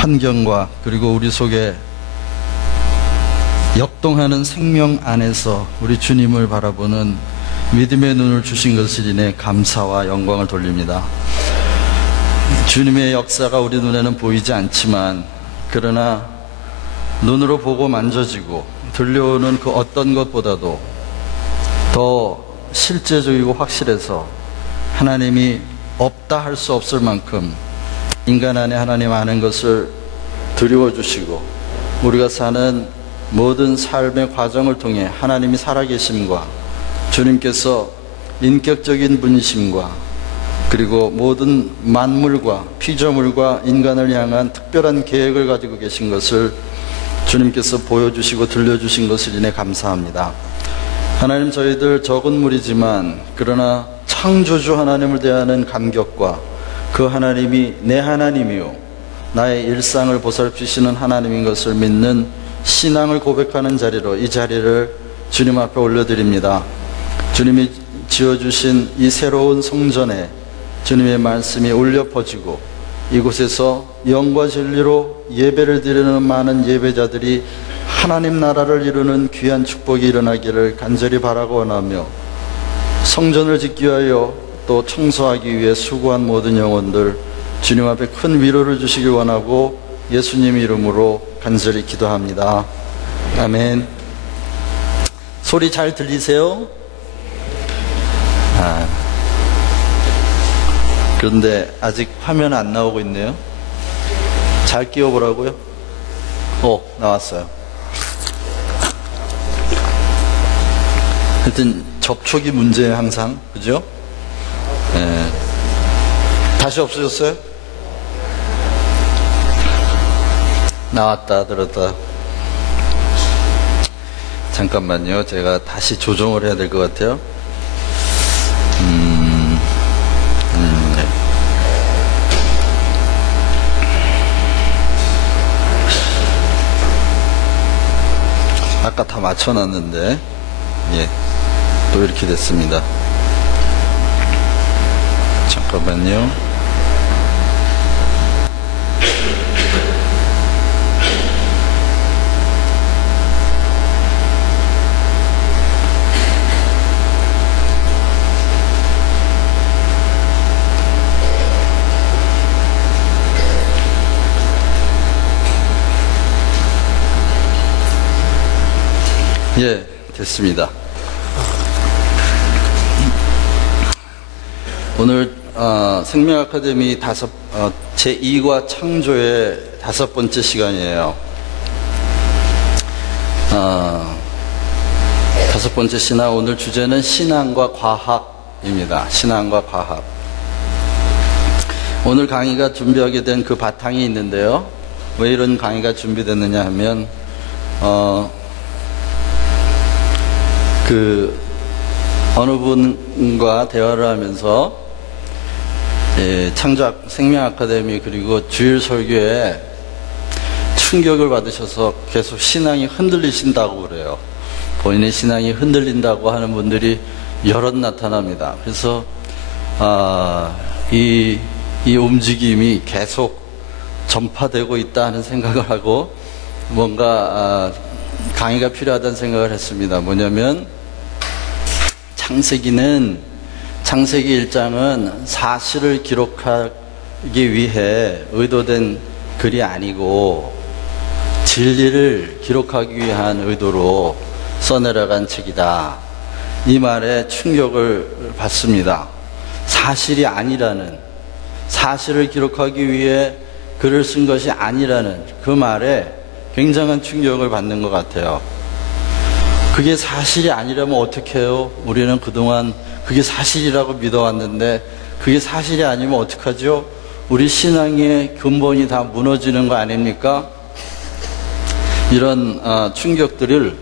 환경과 그리고 우리 속에 역동하는 생명 안에서 우리 주님을 바라보는 믿음의 눈을 주신 것을 인해 감사와 영광을 돌립니다. 주님의 역사가 우리 눈에는 보이지 않지만, 그러나 눈으로 보고 만져지고 들려오는 그 어떤 것보다도 더 실제적이고 확실해서 하나님이 없다 할 수 없을 만큼 인간 안에 하나님 아는 것을 드리워주시고, 우리가 사는 모든 삶의 과정을 통해 하나님이 살아계심과 주님께서 인격적인 분이심과 그리고 모든 만물과 피조물과 인간을 향한 특별한 계획을 가지고 계신 것을 주님께서 보여주시고 들려주신 것을 인해 감사합니다. 하나님, 저희들 적은 무리지만 그러나 창조주 하나님을 대하는 감격과 그 하나님이 내 하나님이요 나의 일상을 보살피시는 하나님인 것을 믿는 신앙을 고백하는 자리로 이 자리를 주님 앞에 올려드립니다. 주님이 지어주신 이 새로운 성전에 주님의 말씀이 울려 퍼지고 이곳에서 영과 진리로 예배를 드리는 많은 예배자들이 하나님 나라를 이루는 귀한 축복이 일어나기를 간절히 바라고 원하며, 성전을 짓기 위하여 또 청소하기 위해 수고한 모든 영혼들 주님 앞에 큰 위로를 주시길 원하고 예수님 이름으로 간절히 기도합니다. 아멘. 소리 잘 들리세요? 그런데 아직 화면 안 나오고 있네요. 잘 끼워보라고요? 나왔어요. 하여튼 접촉이 문제예요, 항상. 그죠? 네. 다시 없어졌어요? 나왔다 들었다. 잠깐만요, 제가 다시 조정을 해야 될 것 같아요. 네. 아까 다 맞춰놨는데 또 이렇게 됐습니다. 잠깐만요. 됐습니다. 오늘 생명 아카데미 제2과 창조의 5번째 시간이에요. 5번째 시간, 오늘 주제는 신앙과 과학입니다. 신앙과 과학. 오늘 강의가 준비하게 된 그 바탕이 있는데요. 왜 이런 강의가 준비됐느냐 하면 어느 분과 대화를 하면서 창조 생명 아카데미 그리고 주일 설교에 충격을 받으셔서 계속 신앙이 흔들리신다고 그래요. 본인의 신앙이 흔들린다고 하는 분들이 여럿 나타납니다. 그래서 이 움직임이 계속 전파되고 있다 하는 생각을 하고 뭔가 강의가 필요하다는 생각을 했습니다. 뭐냐면 창세기 1장은 사실을 기록하기 위해 의도된 글이 아니고 진리를 기록하기 위한 의도로 써내려간 책이다. 이 말에 충격을 받습니다. 사실이 아니라는, 사실을 기록하기 위해 글을 쓴 것이 아니라는 그 말에 굉장한 충격을 받는 것 같아요. 그게 사실이 아니라면 어떻게 해요? 우리는 그동안 그게 사실이라고 믿어왔는데 그게 사실이 아니면 어떡하죠? 우리 신앙의 근본이 다 무너지는 거 아닙니까? 이런 충격들을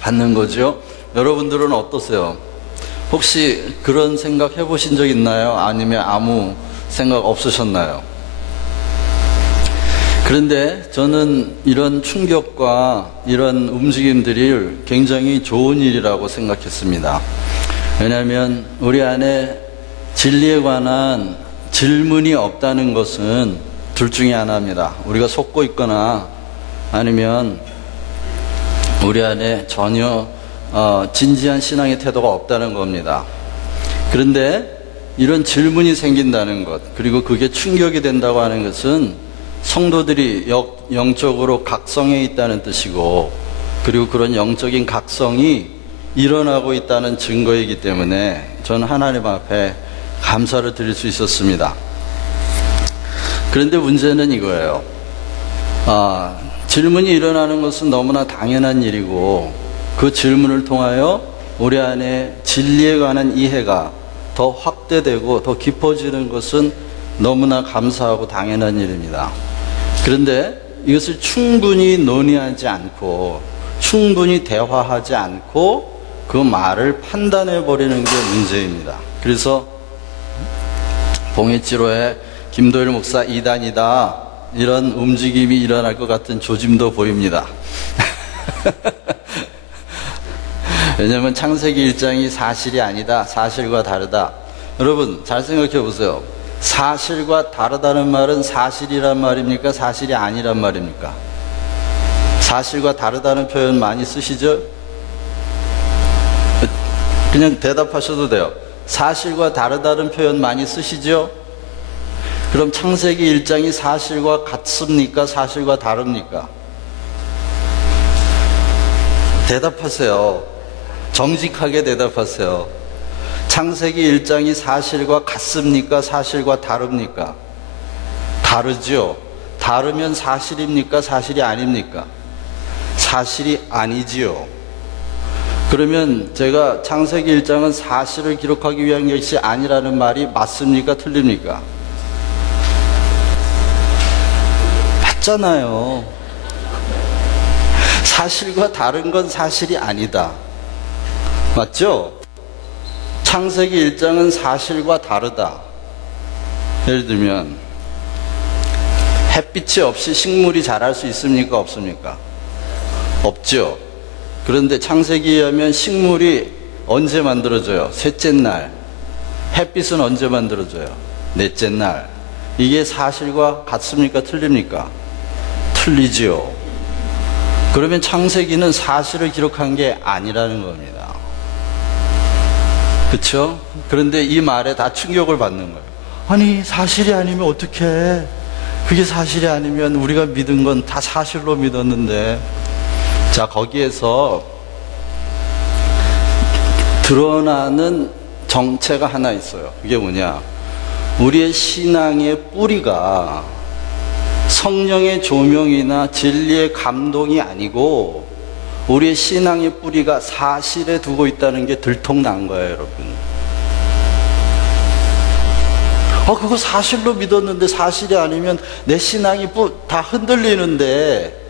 받는 거죠. 여러분들은 어떠세요? 혹시 그런 생각 해보신 적 있나요? 아니면 아무 생각 없으셨나요? 그런데 저는 이런 충격과 이런 움직임들이 굉장히 좋은 일이라고 생각했습니다. 왜냐하면 우리 안에 진리에 관한 질문이 없다는 것은 둘 중에 하나입니다. 우리가 속고 있거나 아니면 우리 안에 전혀 진지한 신앙의 태도가 없다는 겁니다. 그런데 이런 질문이 생긴다는 것, 그리고 그게 충격이 된다고 하는 것은 성도들이 영적으로 각성해 있다는 뜻이고, 그리고 그런 영적인 각성이 일어나고 있다는 증거이기 때문에 저는 하나님 앞에 감사를 드릴 수 있었습니다. 그런데 문제는 이거예요. 질문이 일어나는 것은 너무나 당연한 일이고, 그 질문을 통하여 우리 안에 진리에 관한 이해가 더 확대되고 더 깊어지는 것은 너무나 감사하고 당연한 일입니다. 그런데 이것을 충분히 논의하지 않고 충분히 대화하지 않고 그 말을 판단해 버리는 게 문제입니다. 그래서 봉해지로에 김도일 목사 이단이다, 이런 움직임이 일어날 것 같은 조짐도 보입니다. 왜냐하면 창세기 1장이 사실이 아니다, 사실과 다르다. 여러분 잘 생각해 보세요. 사실과 다르다는 말은 사실이란 말입니까? 사실이 아니란 말입니까? 사실과 다르다는 표현 많이 쓰시죠? 그냥 대답하셔도 돼요. 사실과 다르다는 표현 많이 쓰시죠? 그럼 창세기 1장이 사실과 같습니까? 사실과 다릅니까? 대답하세요. 정직하게 대답하세요. 창세기 1장이 사실과 같습니까? 사실과 다릅니까? 다르죠. 다르면 사실입니까? 사실이 아닙니까? 사실이 아니지요. 그러면 제가 창세기 1장은 사실을 기록하기 위한 것이 아니라는 말이 맞습니까? 틀립니까? 맞잖아요. 사실과 다른 건 사실이 아니다. 맞죠? 창세기 1장은 사실과 다르다. 예를 들면 햇빛이 없이 식물이 자랄 수 있습니까? 없습니까? 없죠. 그런데 창세기에 하면 식물이 언제 만들어져요? 셋째 날. 햇빛은 언제 만들어져요? 넷째 날. 이게 사실과 같습니까? 틀립니까? 틀리지요. 그러면 창세기는 사실을 기록한 게 아니라는 겁니다. 그렇죠? 그런데 이 말에 다 충격을 받는 거예요. 아니 사실이 아니면 어떡해? 그게 사실이 아니면 우리가 믿은 건 다 사실로 믿었는데. 자, 거기에서 드러나는 정체가 하나 있어요. 그게 뭐냐? 우리의 신앙의 뿌리가 성령의 조명이나 진리의 감동이 아니고 우리의 신앙의 뿌리가 사실에 두고 있다는 게 들통난 거예요, 여러분. 그거 사실로 믿었는데 사실이 아니면 내 신앙이 다 흔들리는데,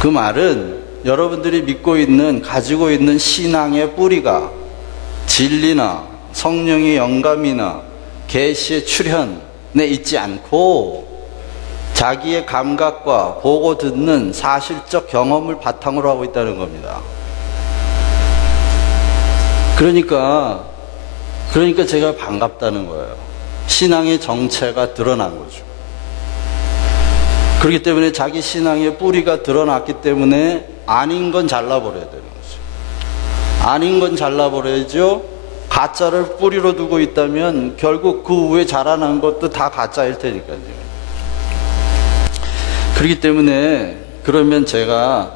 그 말은 여러분들이 믿고 있는, 가지고 있는 신앙의 뿌리가 진리나 성령의 영감이나 계시의 출현에 있지 않고 자기의 감각과 보고 듣는 사실적 경험을 바탕으로 하고 있다는 겁니다. 그러니까 제가 반갑다는 거예요. 신앙의 정체가 드러난 거죠. 그렇기 때문에 자기 신앙의 뿌리가 드러났기 때문에 아닌 건 잘라버려야 되는 거죠. 아닌 건 잘라버려야죠. 가짜를 뿌리로 두고 있다면 결국 그 위에 자라난 것도 다 가짜일 테니까요. 그렇기 때문에 그러면 제가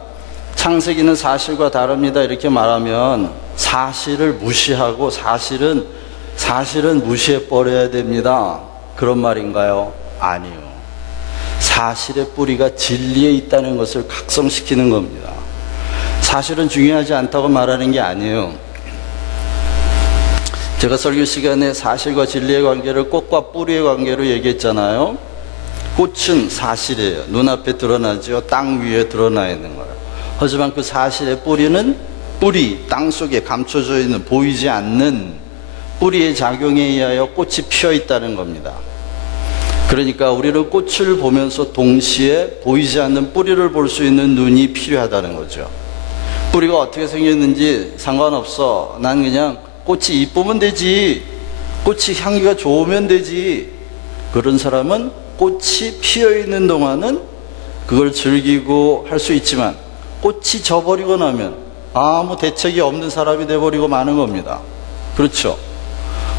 창세기는 사실과 다릅니다 이렇게 말하면 사실을 무시하고 사실은 무시해 버려야 됩니다, 그런 말인가요? 아니요. 사실의 뿌리가 진리에 있다는 것을 각성시키는 겁니다. 사실은 중요하지 않다고 말하는 게 아니에요. 제가 설교 시간에 사실과 진리의 관계를 꽃과 뿌리의 관계로 얘기했잖아요. 꽃은 사실이에요. 눈앞에 드러나죠. 땅 위에 드러나 있는 거예요. 하지만 그 사실의 뿌리는 땅 속에 감춰져 있는, 보이지 않는 뿌리의 작용에 의하여 꽃이 피어 있다는 겁니다. 그러니까 우리는 꽃을 보면서 동시에 보이지 않는 뿌리를 볼 수 있는 눈이 필요하다는 거죠. 뿌리가 어떻게 생겼는지 상관없어. 난 그냥 꽃이 이쁘면 되지. 꽃이 향기가 좋으면 되지. 그런 사람은 꽃이 피어 있는 동안은 그걸 즐기고 할 수 있지만 꽃이 져버리고 나면 아무 대책이 없는 사람이 돼버리고 마는 겁니다. 그렇죠?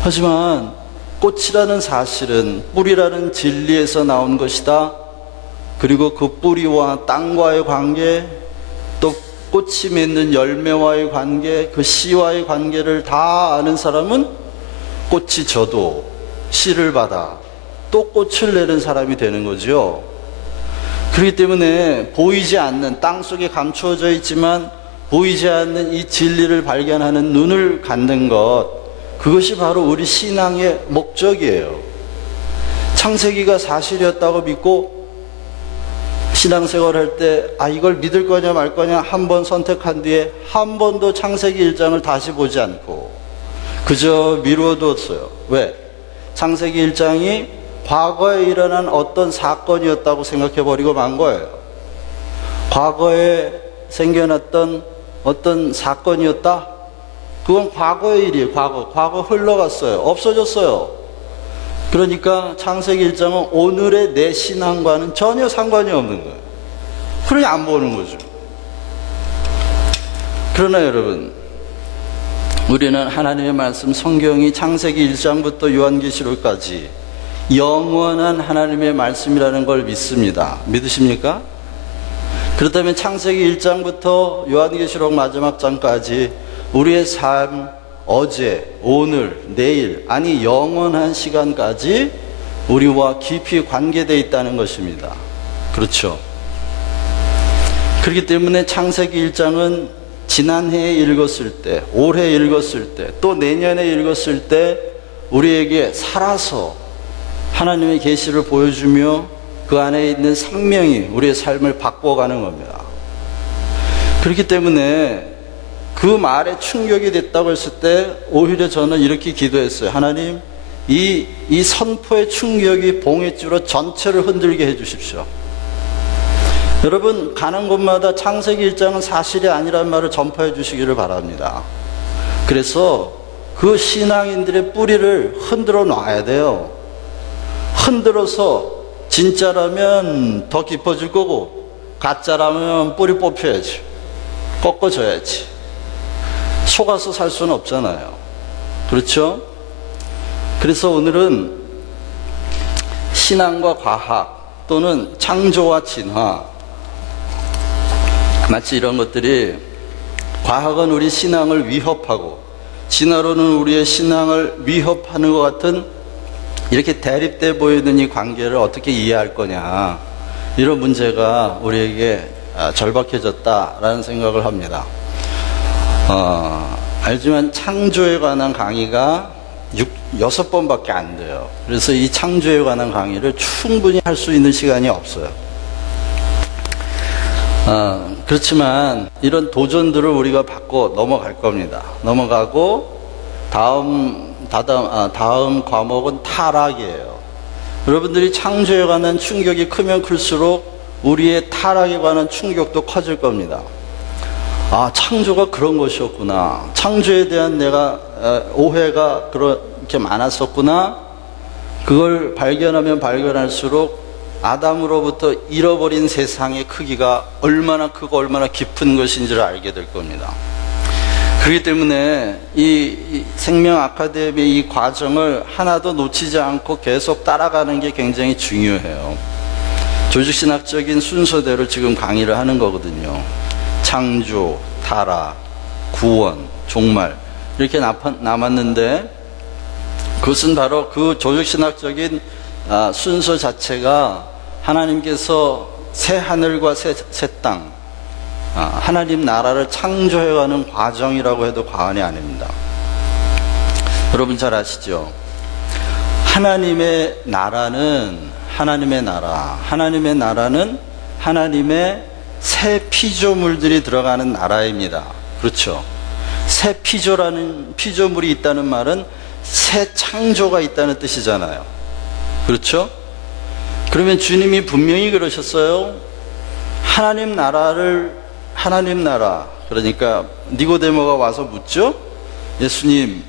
하지만 꽃이라는 사실은 뿌리라는 진리에서 나온 것이다. 그리고 그 뿌리와 땅과의 관계, 또 꽃이 맺는 열매와의 관계, 그 씨와의 관계를 다 아는 사람은 꽃이 져도 씨를 받아 또 꽃을 내는 사람이 되는 거죠. 그렇기 때문에 보이지 않는, 땅속에 감추어져 있지만 보이지 않는 이 진리를 발견하는 눈을 갖는 것, 그것이 바로 우리 신앙의 목적이에요. 창세기가 사실이었다고 믿고 신앙생활 할 때 이걸 믿을 거냐 말 거냐 한 번 선택한 뒤에 한 번도 창세기 1장을 다시 보지 않고 그저 미루어 두었어요. 왜? 창세기 1장이 과거에 일어난 어떤 사건이었다고 생각해버리고 만 거예요. 과거에 생겨났던 어떤 사건이었다? 그건 과거의 일이에요. 과거 흘러갔어요. 없어졌어요. 그러니까 창세기 1장은 오늘의 내 신앙과는 전혀 상관이 없는 거예요. 그러니 안 보는 거죠. 그러나 여러분, 우리는 하나님의 말씀 성경이 창세기 1장부터 요한계시록까지 영원한 하나님의 말씀이라는 걸 믿습니다. 믿으십니까? 그렇다면 창세기 1장부터 요한계시록 마지막 장까지 우리의 삶, 어제, 오늘, 내일, 아니 영원한 시간까지 우리와 깊이 관계되어 있다는 것입니다. 그렇죠? 그렇기 때문에 창세기 1장은 지난해에 읽었을 때, 올해 읽었을 때, 또 내년에 읽었을 때 우리에게 살아서 하나님의 계시를 보여주며 그 안에 있는 생명이 우리의 삶을 바꿔가는 겁니다. 그렇기 때문에 그 말에 충격이 됐다고 했을 때 오히려 저는 이렇게 기도했어요. 하나님, 이 선포의 충격이 봉해줄로 전체를 흔들게 해주십시오. 여러분, 가는 곳마다 창세기 1장은 사실이 아니란 말을 전파해 주시기를 바랍니다. 그래서 그 신앙인들의 뿌리를 흔들어 놔야 돼요. 흔들어서 진짜라면 더 깊어질 거고 가짜라면 뿌리 뽑혀야지, 꺾어져야지. 속아서 살 수는 없잖아요. 그렇죠? 그래서 오늘은 신앙과 과학 또는 창조와 진화, 마치 이런 것들이, 과학은 우리 신앙을 위협하고 진화론은 우리의 신앙을 위협하는 것 같은 이렇게 대립돼 보이는 이 관계를 어떻게 이해할 거냐, 이런 문제가 우리에게 절박해졌다라는 생각을 합니다. 알지만 창조에 관한 강의가 6번밖에 안 돼요. 그래서 이 창조에 관한 강의를 충분히 할 수 있는 시간이 없어요. 그렇지만 이런 도전들을 우리가 받고 넘어갈 겁니다. 넘어가고 다음 과목은 타락이에요. 여러분들이 창조에 관한 충격이 크면 클수록 우리의 타락에 관한 충격도 커질 겁니다. 창조가 그런 것이었구나. 창조에 대한 내가 오해가 그렇게 많았었구나. 그걸 발견하면 발견할수록 아담으로부터 잃어버린 세상의 크기가 얼마나 크고 얼마나 깊은 것인지를 알게 될 겁니다. 그렇기 때문에 이 생명 아카데미 이 과정을 하나도 놓치지 않고 계속 따라가는 게 굉장히 중요해요. 조직신학적인 순서대로 지금 강의를 하는 거거든요. 창조, 타락, 구원, 종말, 이렇게 남았는데 그것은 바로 그 조직신학적인 순서 자체가 하나님께서 새 하늘과 새 땅, 하나님 나라를 창조해가는 과정이라고 해도 과언이 아닙니다. 여러분 잘 아시죠? 하나님의 나라는 하나님의 새 피조물들이 들어가는 나라입니다. 그렇죠? 새 피조물이 있다는 말은 새 창조가 있다는 뜻이잖아요. 그렇죠? 그러면 주님이 분명히 그러셨어요. 하나님 나라, 그러니까 니고데모가 와서 묻죠? 예수님,